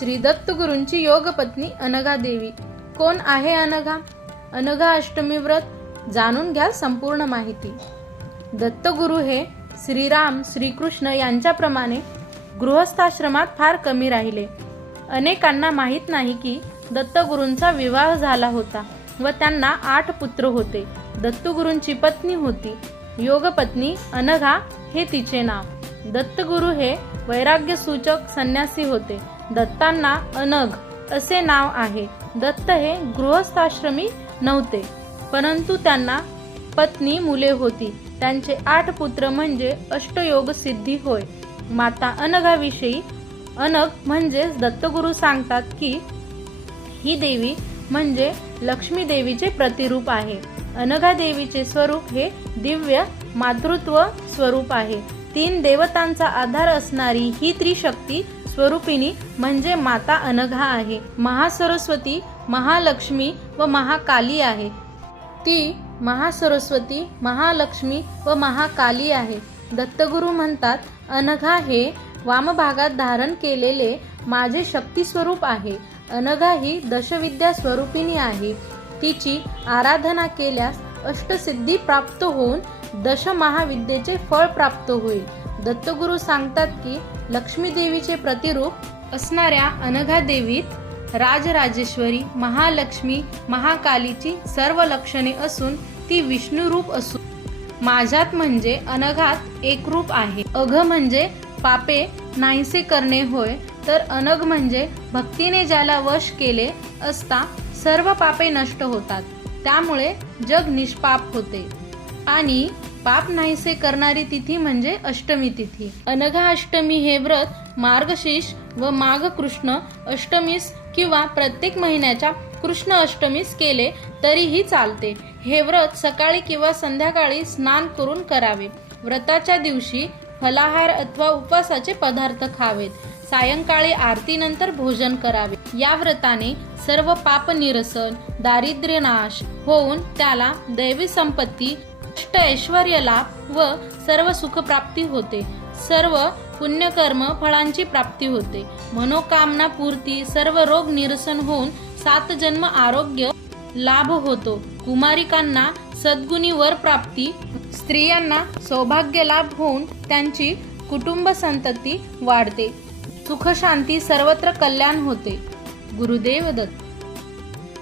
श्री दत्तगुरूंची योगपत्नी अनघा देवी. कोण आहे अनघा अनघा अष्टमी व्रत जाणून घ्या संपूर्ण माहिती. दत्तगुरू हे श्रीराम श्रीकृष्ण यांच्याप्रमाणे गृहस्थाश्रमात फार कमी राहिले. अनेकांना माहीत नाही की दत्तगुरूंचा विवाह झाला होता व त्यांना आठ पुत्र होते. दत्तगुरूंची पत्नी होती. योगपत्नी अनघा हे तिचे नाव. दत्तगुरू हे वैराग्य सूचक संन्यासी होते. दत्तांना अनघ असे नाव आहे. दत्त हे गृहस्थाश्रमी नव्हते. परंतु त्यांना पत्नी मुले होती. त्यांचे आठ पुत्र म्हणजे अष्टयोग सिद्धी होय. माता अनघाविषयी अनघ म्हणजेच दत्तगुरू सांगतात की ही देवी म्हणजे लक्ष्मी देवीचे प्रतिरूप आहे. अनघा देवीचे स्वरूप हे दिव्य मातृत्व स्वरूप आहे. तीन देवतांचा आधार असणारी ही त्रिशक्ती स्वरूपिणी म्हणजे माता अनघा आहे. महासरस्वती महालक्ष्मी व महाकाली आहे. ती महासरस्वती महालक्ष्मी व महाकाली आहे. दत्तगुरू म्हणतात अनघा हे वामभागात धारण केलेले माझे शक्ती स्वरूप आहे. अनघा ही दशविद्या स्वरूपिणी आहे. तिची आराधना केल्यास अष्टसिद्धी प्राप्त होऊन दश महाविद्येचे फळ प्राप्त होईल. दत्तगुरू सांगतात की लक्ष्मी देवीचे प्रतिरूप असणाऱ्या अनघा देवीत राजराजेश्वरी महालक्ष्मी महाकालीची सर्व लक्षणे असून ती विष्णू रूप असून माझ्यात म्हणजे अनघात एक रूप आहे. अघ म्हणजे पापे नाहीसे करणे होय तर अनघ म्हणजे भक्तीने ज्याला वश केले असता सर्व पापे नष्ट होतात. त्यामुळे जग निष्पाप होते. आणि पाप नाहीसे करणारी तिथी म्हणजे अष्टमी तिथी. अनघा अष्टमी हे व्रत मार्गशीर्ष व माघ कृष्ण अष्टमीस किंवा प्रत्येक महिन्याच्या कृष्ण अष्टमीस केले तरीही चालते. हे व्रत सकाळी किंवा संध्याकाळी स्नान करून करावे. व्रताच्या दिवशी फलाहार अथवा उपवासाचे पदार्थ खावेत. सायंकाळी आरतीनंतर भोजन करावे. या व्रताने सर्व पाप निरसन दारिद्र्य नाश होऊन त्याला दैवी संपत्ती अष्ट ऐश्वर लाभ व सर्व सुखप्राप्ती होते. सर्व पुण्यकर्म फळांची प्राप्ती होते. मनोकामना पूर्ती सर्व रोग निरसन होऊन सात जन्म आरोग्य लाभ होतो. कुमारिकांना सद्गुणी वर प्राप्ती स्त्रियांना सौभाग्य लाभ होऊन त्यांची कुटुंब संतती वाढते. सुखशांती सर्वत्र कल्याण होते. गुरुदेव दत्त